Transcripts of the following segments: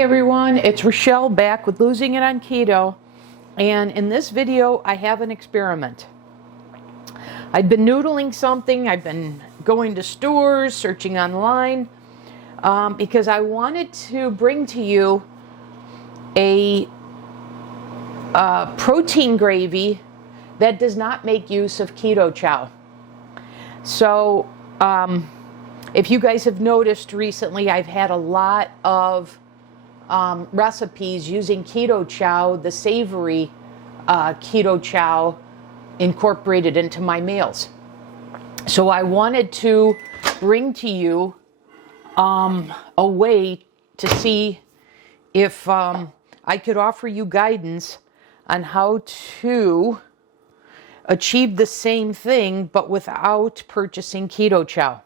Hey everyone, it's Rochelle back with Losing It on Keto, and in this video I have an experiment. I've been noodling something, I've been going to stores, searching online, because I wanted to bring to you a protein gravy that does not make use of Keto Chow. So if you guys have noticed recently, I've had a lot of recipes using Keto Chow, the savory Keto Chow, incorporated into my meals. So I wanted to bring to you a way to see if I could offer you guidance on how to achieve the same thing but without purchasing Keto Chow.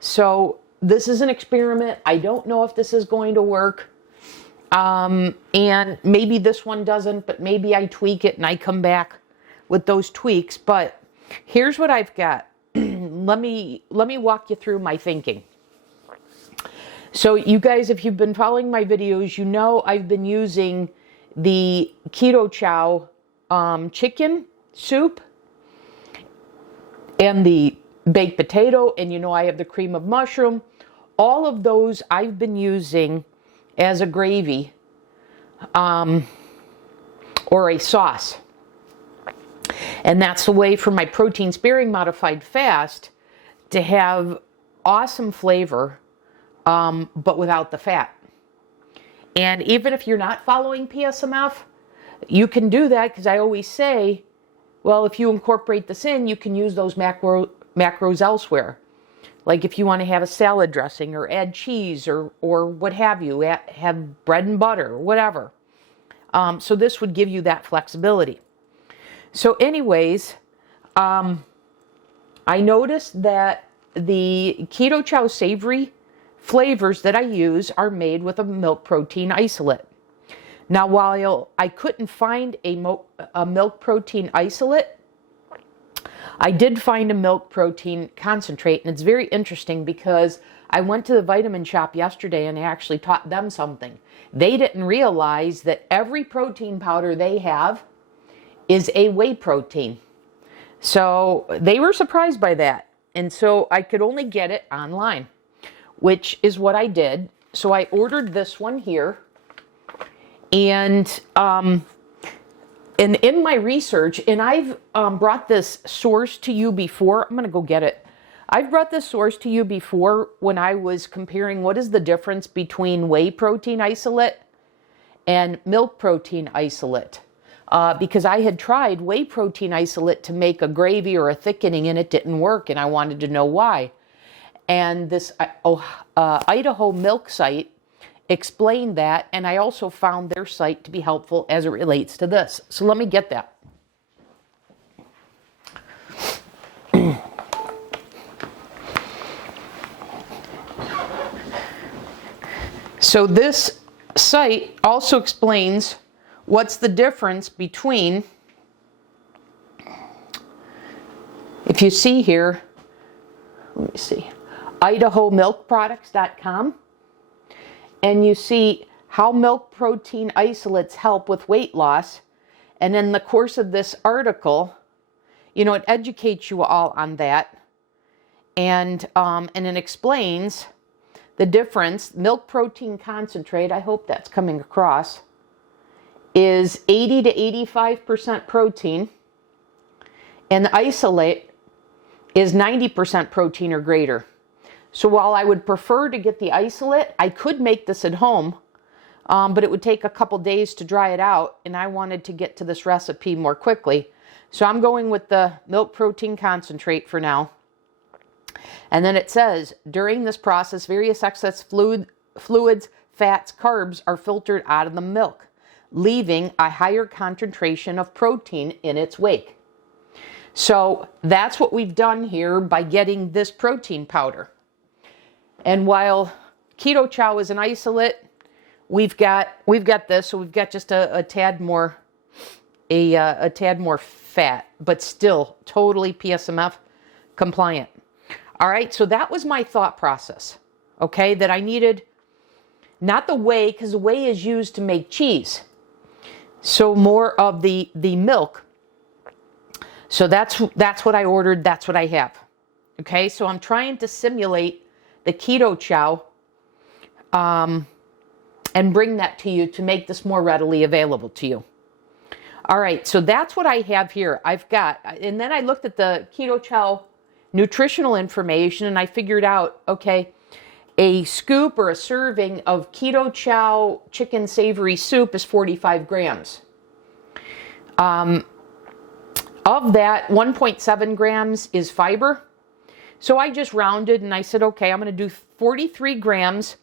So this is an experiment. I don't know if this is going to work. And maybe this one doesn't, but maybe I tweak it and I come back with those tweaks. But here's what I've got. Let me walk you through my thinking. So you guys, if you've been following my videos, you know I've been using the Keto Chow chicken soup and the baked potato, and you know I have the cream of mushroom. All of those I've been using as a gravy or a sauce. And that's the way for my protein sparing modified fast to have awesome flavor, but without the fat. And even if you're not following PSMF, you can do that, because I always say, well, if you incorporate this in, you can use those macros elsewhere. Like if you want to have a salad dressing or add cheese or what have you, have bread and butter or whatever. So this would give you that flexibility. So anyways, I noticed that the Keto Chow savory flavors that I use are made with a milk protein isolate. Now, while I couldn't find a milk protein isolate, I did find a milk protein concentrate, and it's very interesting because I went to the vitamin shop yesterday and I actually taught them something. They didn't realize that every protein powder they have is a whey protein. So they were surprised by that. And so I could only get it online, which is what I did. So I ordered this one here. And in my research, and I've brought this source to you before. I'm going to go get it. I've brought this source to you before when I was comparing what is the difference between whey protein isolate and milk protein isolate. Because I had tried whey protein isolate to make a gravy or a thickening and it didn't work, and I wanted to know why. And this Idaho Milk site explained that, and I also found their site to be helpful as it relates to this. So let me get that. So this site also explains what's the difference between, if you see here, let me see, IdahoMilkProducts.com. And you see how milk protein isolates help with weight loss. And in the course of this article, you know, it educates you all on that. And it explains the difference. Milk protein concentrate, I hope that's coming across, is 80 to 85% protein. And the isolate is 90% protein or greater. So while I would prefer to get the isolate, I could make this at home, but it would take a couple days to dry it out, and I wanted to get to this recipe more quickly. So I'm going with the milk protein concentrate for now. And then it says, during this process, various excess fluids, fats, carbs are filtered out of the milk, leaving a higher concentration of protein in its wake. So that's what we've done here by getting this protein powder. And while Keto Chow is an isolate, we've got this, so we've got just a tad more fat, but still totally PSMF compliant. All right, so that was my thought process. Okay, that I needed Not the whey, because the whey is used to make cheese. So more of the milk. So that's what I ordered. That's what I have. Okay, so I'm trying to simulate the Keto Chow and bring that to you to make this more readily available to you. All right, so that's what I have here. I've got, and then I looked at the Keto Chow nutritional information and I figured out, okay, a scoop or a serving of Keto Chow chicken savory soup is 45 grams. Of that, 1.7 grams is fiber. So I just rounded and I said, okay, I'm going to do 43 grams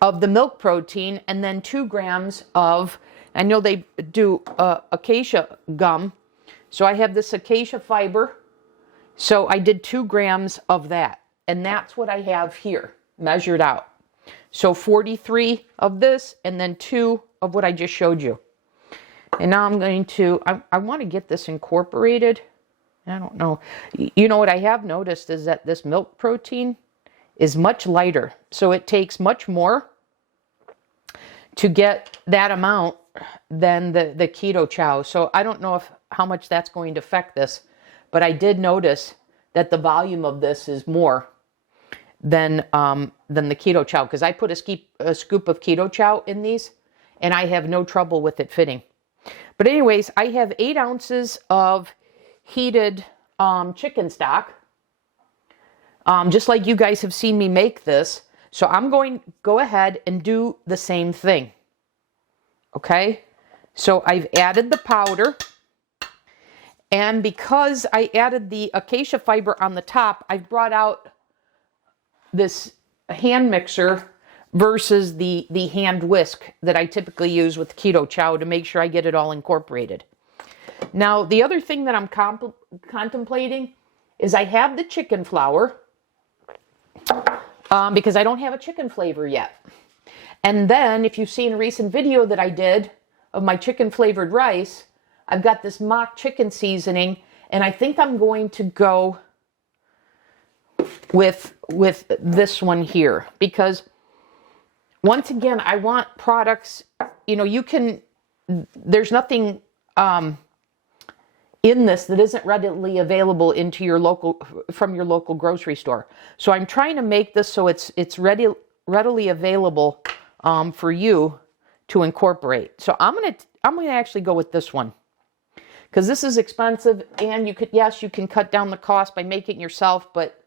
of the milk protein and then 2 grams of, I know they do acacia gum. So I have this acacia fiber. So I did 2 grams of that. And that's what I have here, measured out. So 43 of this and then 2 of what I just showed you. And now I'm going to, I want to get this incorporated. I don't know. You know what I have noticed is that this milk protein is much lighter. So it takes much more to get that amount than the Keto Chow. So I don't know how much that's going to affect this. But I did notice that the volume of this is more than the Keto Chow. Because I put a scoop of Keto Chow in these. And I have no trouble with it fitting. But anyways, I have 8 ounces of heated chicken stock, just like you guys have seen me make this. So I'm going to go ahead and do the same thing. Okay, so I've added the powder, and because I added the acacia fiber on the top, I've brought out this hand mixer versus the hand whisk that I typically use with Keto Chow to make sure I get it all incorporated. Now, the other thing that I'm contemplating is I have the chicken flour because I don't have a chicken flavor yet. And then, if you've seen a recent video that I did of my chicken flavored rice, I've got this mock chicken seasoning, and I think I'm going to go with this one here because once again, I want products, you know, there's nothing in this that isn't readily available from your local grocery store. So I'm trying to make this so it's readily available for you to incorporate. So I'm gonna actually go with this one because this is expensive, and you can cut down the cost by making it yourself, but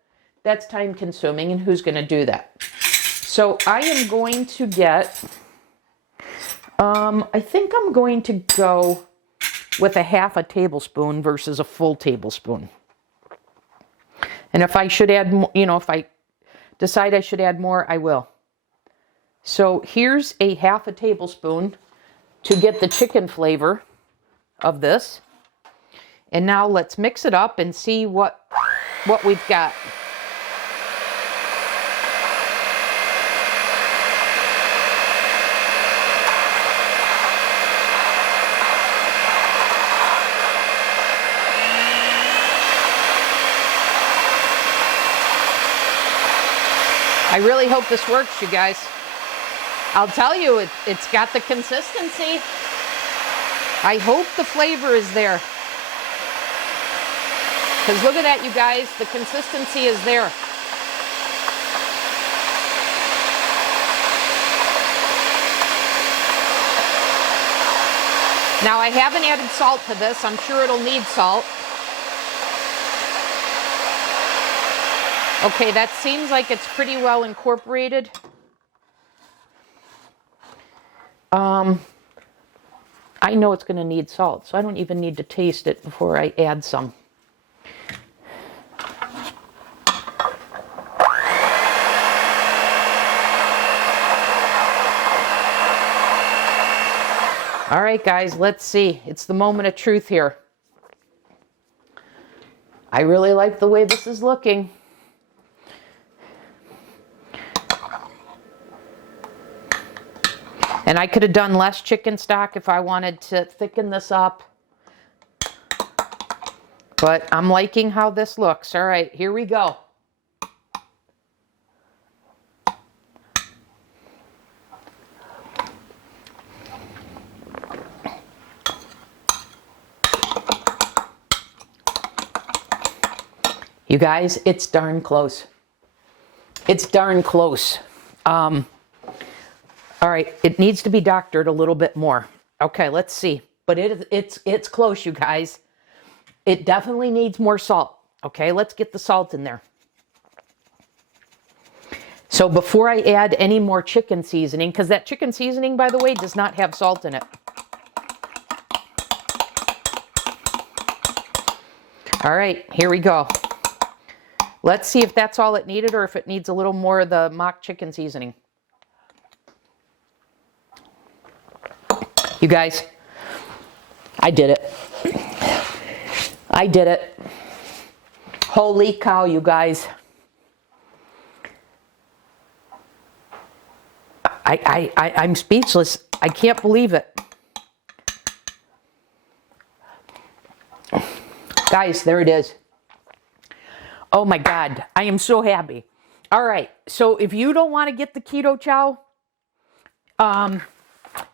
that's time consuming, and who's going to do that? So I am going to get, I think I'm going to go with a half a tablespoon versus a full tablespoon. And if I should add more, if I decide I should add more, I will. So here's a half a tablespoon to get the chicken flavor of this. And now let's mix it up and see what we've got. I really hope this works, you guys. I'll tell you, it's got the consistency. I hope the flavor is there. Because look at that, you guys. The consistency is there. Now, I haven't added salt to this. I'm sure it'll need salt. Okay, that seems like it's pretty well incorporated. I know it's going to need salt, so I don't even need to taste it before I add some. All right, guys, let's see. It's the moment of truth here. I really like the way this is looking. And I could have done less chicken stock if I wanted to thicken this up. But I'm liking how this looks. All right, here we go. You guys, it's darn close. It's darn close. All right, it needs to be doctored a little bit more. Okay, let's see. But it's close, you guys. It definitely needs more salt. Okay, let's get the salt in there. So before I add any more chicken seasoning, because that chicken seasoning, by the way, does not have salt in it. All right, here we go. Let's see if that's all it needed or if it needs a little more of the mock chicken seasoning. You guys, I did it. I did it. Holy cow, you guys. I'm speechless. I can't believe it. Guys, there it is. Oh my God, I am so happy. All right, so if you don't want to get the Keto Chow,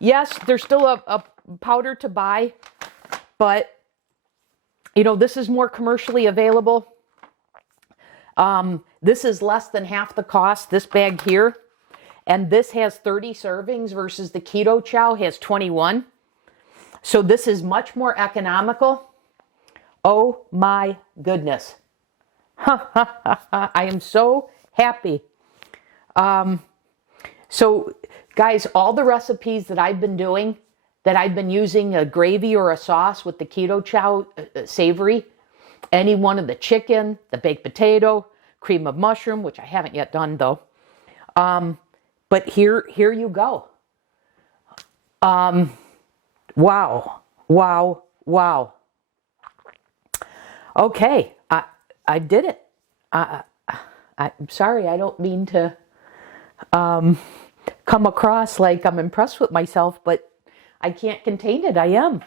yes, there's still a powder to buy, but you know, this is more commercially available. This is less than half the cost, this bag here. And this has 30 servings versus the Keto Chow has 21. So this is much more economical. Oh my goodness. I am so happy. So guys, all the recipes that I've been doing, that I've been using a gravy or a sauce with the Keto Chow savory, any one of the chicken, the baked potato, cream of mushroom, which I haven't yet done though. But here you go. Wow, wow, wow. Okay, I did it. I'm sorry, I don't mean to come across like I'm impressed with myself, but I can't contain it. I am.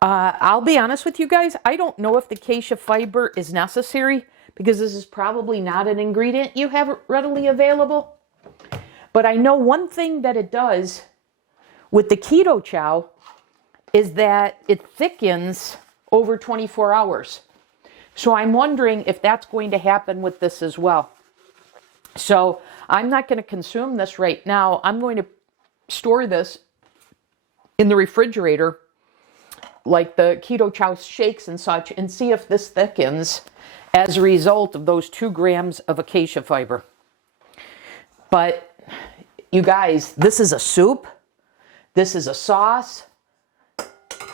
I'll be honest with you guys. I don't know if the acacia fiber is necessary because this is probably not an ingredient you have readily available. But I know one thing that it does with the Keto Chow is that it thickens over 24 hours. So I'm wondering if that's going to happen with this as well. So I'm not going to consume this right now. I'm going to store this in the refrigerator, like the Keto Chow shakes and such, and see if this thickens as a result of those 2 grams of acacia fiber. But you guys, this is a soup. This is a sauce.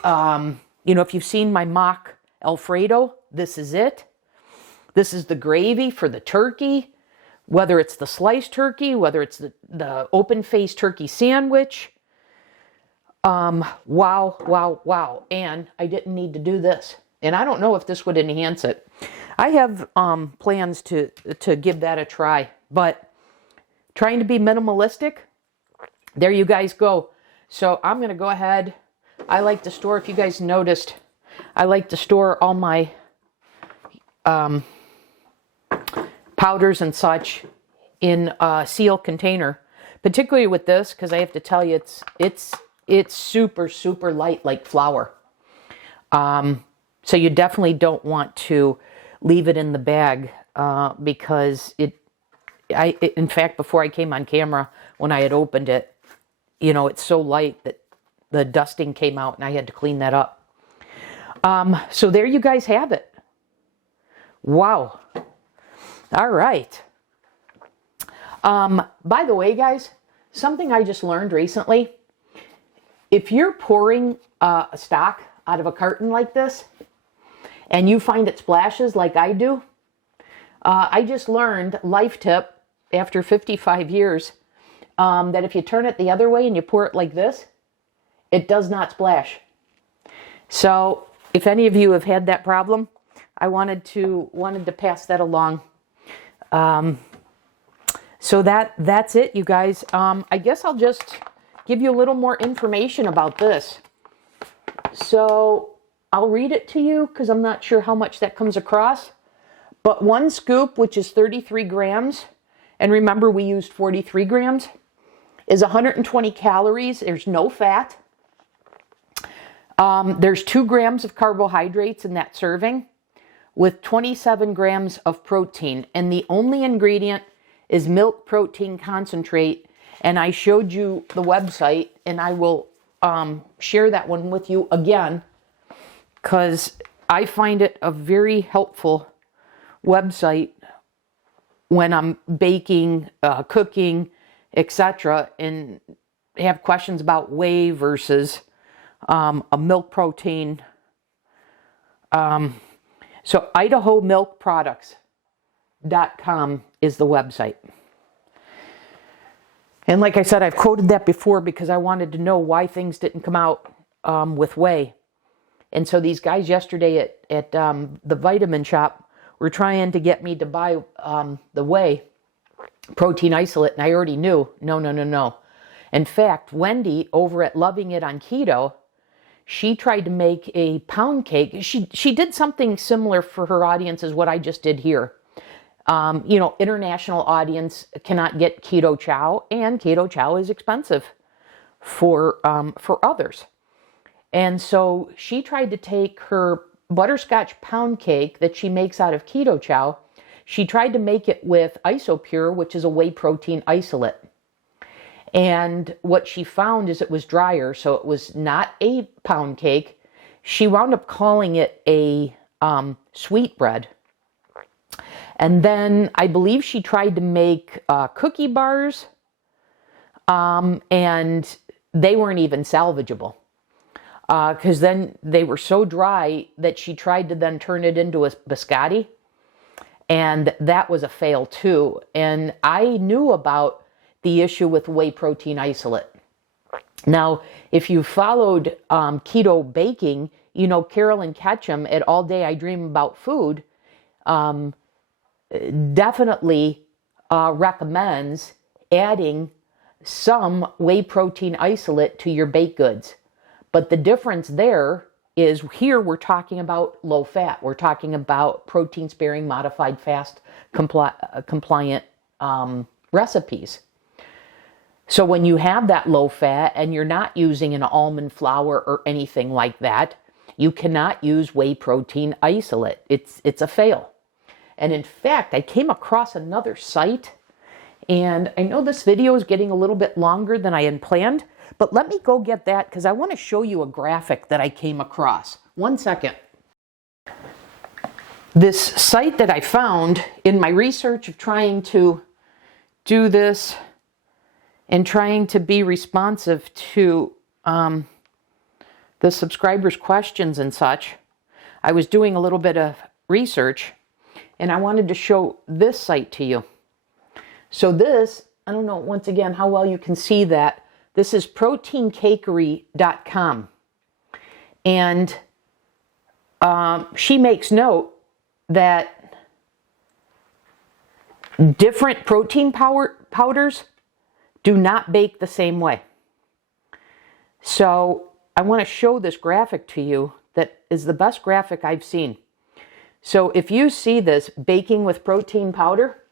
You know, if you've seen my mock Alfredo, this is it. This is the gravy for the turkey, whether it's the sliced turkey, whether it's the open-faced turkey sandwich. Wow, wow, wow. And I didn't need to do this. And I don't know if this would enhance it. I have plans to give that a try, but trying to be minimalistic, there you guys go. So I'm going to go ahead. I like to store, if you guys noticed, I like to store all my powders and such in a sealed container, particularly with this, because I have to tell you, it's super, super light like flour. So you definitely don't want to leave it in the bag because in fact, before I came on camera, when I had opened it, you know, it's so light that the dusting came out and I had to clean that up. So there you guys have it. Wow. All right. By the way, guys, something I just learned recently, if you're pouring a stock out of a carton like this and you find it splashes like I do, I just learned, life tip, after 55 years, that if you turn it the other way and you pour it like this, it does not splash. So if any of you have had that problem, I wanted to pass that along. So that's it, you guys. I guess I'll just give you a little more information about this. So I'll read it to you because I'm not sure how much that comes across. But 1 scoop, which is 33 grams, and remember we used 43 grams, is 120 calories. There's no fat. There's 2 grams of carbohydrates in that serving. with 27 grams of protein. And the only ingredient is milk protein concentrate. And I showed you the website, and I will share that one with you again, because I find it a very helpful website when I'm baking, cooking, etc., and have questions about whey versus a milk protein. So IdahoMilkProducts.com is the website. And like I said, I've quoted that before because I wanted to know why things didn't come out with whey. And so these guys yesterday at the vitamin shop were trying to get me to buy the whey protein isolate, and I already knew, no. In fact, Wendy over at Loving It on Keto, she tried to make a pound cake. She did something similar for her audience as what I just did here. International audience cannot get Keto Chow, and Keto Chow is expensive for others. And so she tried to take her butterscotch pound cake that she makes out of Keto Chow. She tried to make it with Isopure, which is a whey protein isolate. And what she found is it was drier, so it was not a pound cake. She wound up calling it a sweetbread. And then I believe she tried to make cookie bars, and they weren't even salvageable. Because then they were so dry that she tried to then turn it into a biscotti. And that was a fail too. And I knew about the issue with whey protein isolate. Now, if you followed keto baking, Carolyn Ketchum at All Day I Dream About Food definitely recommends adding some whey protein isolate to your baked goods. But the difference there is here we're talking about low fat. We're talking about protein sparing, modified fast compliant recipes. So when you have that low fat and you're not using an almond flour or anything like that, you cannot use whey protein isolate. It's a fail. And in fact, I came across another site, and I know this video is getting a little bit longer than I had planned, but let me go get that because I want to show you a graphic that I came across. 1 second. This site that I found in my research of trying to do this and trying to be responsive to the subscribers' questions and such, I was doing a little bit of research, and I wanted to show this site to you. So this, I don't know, once again, how well you can see that. This is proteincakery.com. And she makes note that different protein powders do not bake the same way. So I want to show this graphic to you that is the best graphic I've seen. So if you see this, baking with protein powder,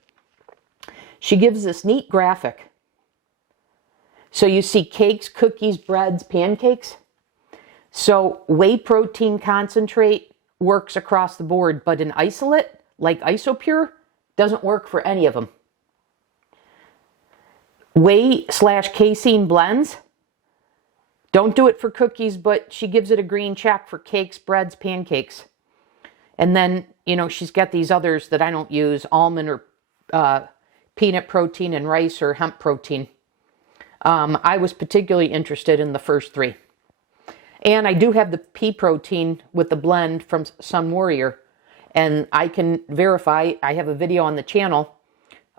she gives this neat graphic. So you see cakes, cookies, breads, pancakes. So whey protein concentrate works across the board, but an isolate, like Isopure, doesn't work for any of them. Whey/casein blends, don't do it for cookies, but she gives it a green check for cakes, breads, pancakes. And then, she's got these others that I don't use, almond or peanut protein and rice or hemp protein. I was particularly interested in the first three. And I do have the pea protein with the blend from Sun Warrior. And I can verify, I have a video on the channel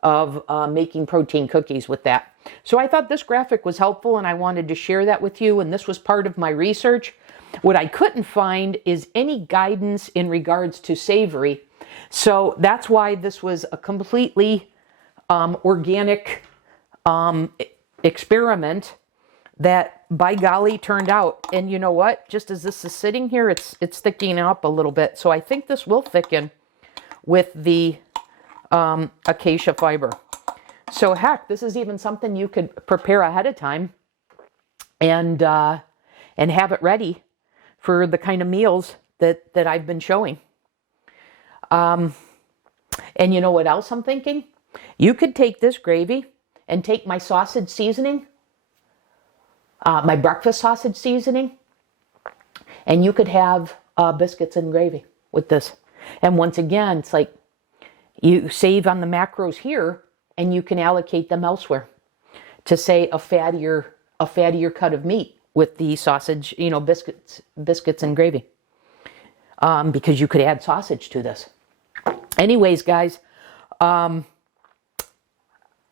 of making protein cookies with that. So I thought this graphic was helpful, and I wanted to share that with you. And this was part of my research. What I couldn't find is any guidance in regards to savory. So that's why this was a completely organic experiment that, by golly, turned out. And you know what? Just as this is sitting here, it's thickening up a little bit. So I think this will thicken with the acacia fiber. So heck, this is even something you could prepare ahead of time and have it ready for the kind of meals that I've been showing. And you know what else I'm thinking? You could take this gravy and take my sausage seasoning, my breakfast sausage seasoning, and you could have biscuits and gravy with this. And once again, it's like you save on the macros here and you can allocate them elsewhere to say a fattier cut of meat with the sausage, biscuits and gravy. Because you could add sausage to this. Anyways, guys,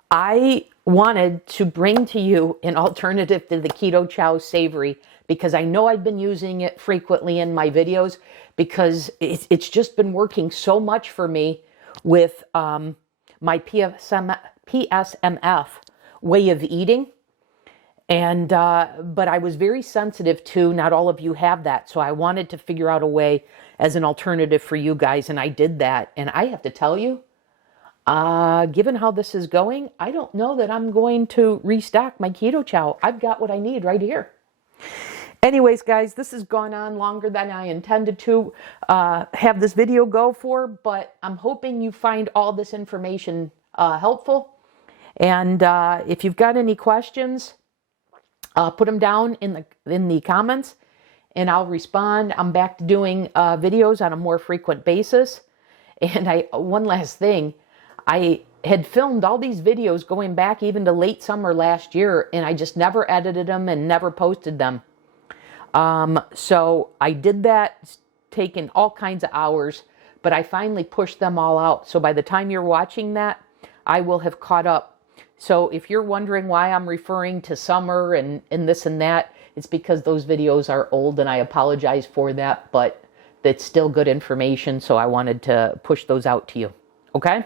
I wanted to bring to you an alternative to the Keto Chow Savory because I know I've been using it frequently in my videos because it's just been working so much for me with my PSMF way of eating. And but I was very sensitive to not all of you have that. So I wanted to figure out a way as an alternative for you guys. And I did that. And I have to tell you, given how this is going, I don't know that I'm going to restock my Keto Chow. I've got what I need right here. Anyways, guys, this has gone on longer than I intended to have this video go for. But I'm hoping you find all this information helpful. And if you've got any questions, put them down in the comments and I'll respond. I'm back to doing videos on a more frequent basis. And one last thing, I had filmed all these videos going back even to late summer last year, and I just never edited them and never posted them. So I did that, it's taken all kinds of hours, but I finally pushed them all out. So by the time you're watching that, I will have caught up. So if you're wondering why I'm referring to summer and this and that, it's because those videos are old and I apologize for that, but it's still good information. So I wanted to push those out to you. Okay?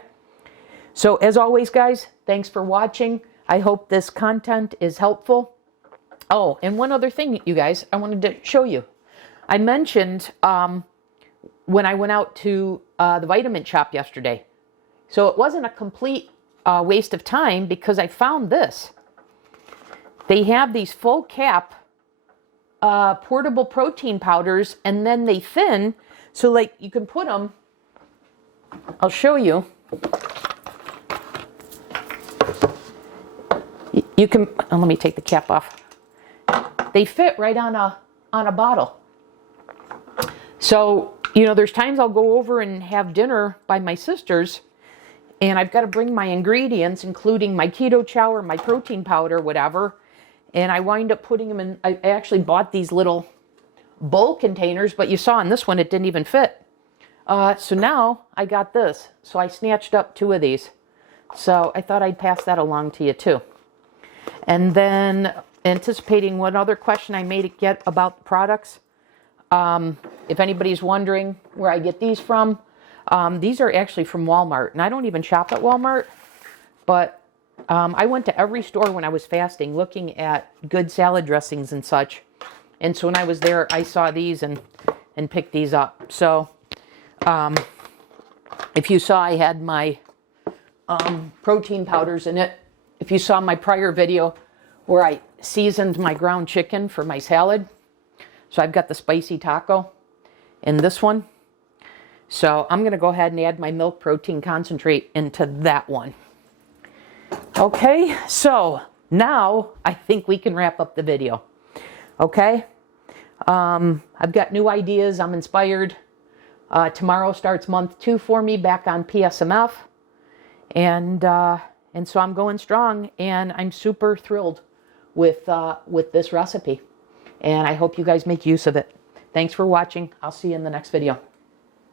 So as always, guys, thanks for watching. I hope this content is helpful. Oh, and one other thing, you guys, I wanted to show you. I mentioned when I went out to the vitamin shop yesterday. So it wasn't a complete waste of time because I found this. They have these full cap portable protein powders and then they thin. So like you can put them, I'll show you. You can, let me take the cap off. They fit right on a bottle. So, there's times I'll go over and have dinner by my sister's and I've got to bring my ingredients, including my Keto Chow or my protein powder, whatever. And I wind up putting them in, I actually bought these little bowl containers, but you saw in this one, it didn't even fit. So now I got this. So I snatched up 2 of these. So I thought I'd pass that along to you too. And then anticipating one other question I may get about the products. If anybody's wondering where I get these from, these are actually from Walmart. And I don't even shop at Walmart, but I went to every store when I was fasting looking at good salad dressings and such. And so when I was there, I saw these and picked these up. So if you saw I had my protein powders in it, if you saw my prior video where I seasoned my ground chicken for my salad, so I've got the spicy taco in this one. So I'm going to go ahead and add my milk protein concentrate into that one. Okay, so now I think we can wrap up the video. Okay, I've got new ideas. I'm inspired. Tomorrow starts month 2 for me back on PSMF. And so I'm going strong and I'm super thrilled with this recipe. And I hope you guys make use of it. Thanks for watching. I'll see you in the next video.